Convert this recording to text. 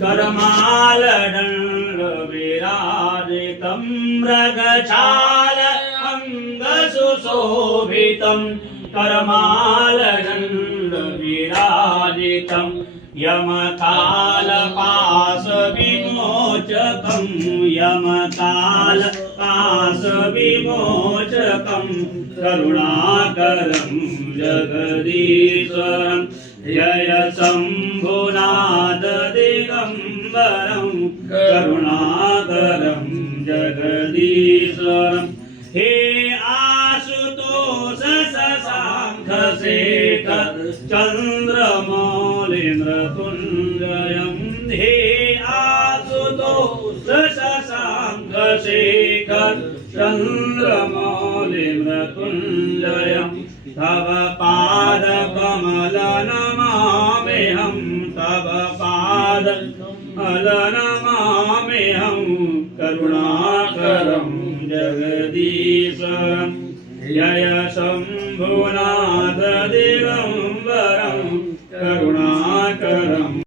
करमालदण्डविराजितं मृगछाल अङ्गसुशोभितं करमालदण्डविराजितं यमकालपाशविमोचकं यमकालपाशविमोचकं करुणाकरं जगदीश्वरं जय शम्भुनाथ दिगम्बरं करुणाकरं जगदीश्वरं हे आशुतोष शशाङ्क शेखर चन्द्रमौळीन्द्रतुण्डयं हे आशुतोष शशाङ्क शेखर चन्द्रमौळीन्द्रतुण्डयं तव पादकमल नमाम्यहं तव पादकमल नमाम्यहं करुणाकरं जगदीशं जय शम्भुनाथ दिगम्बरं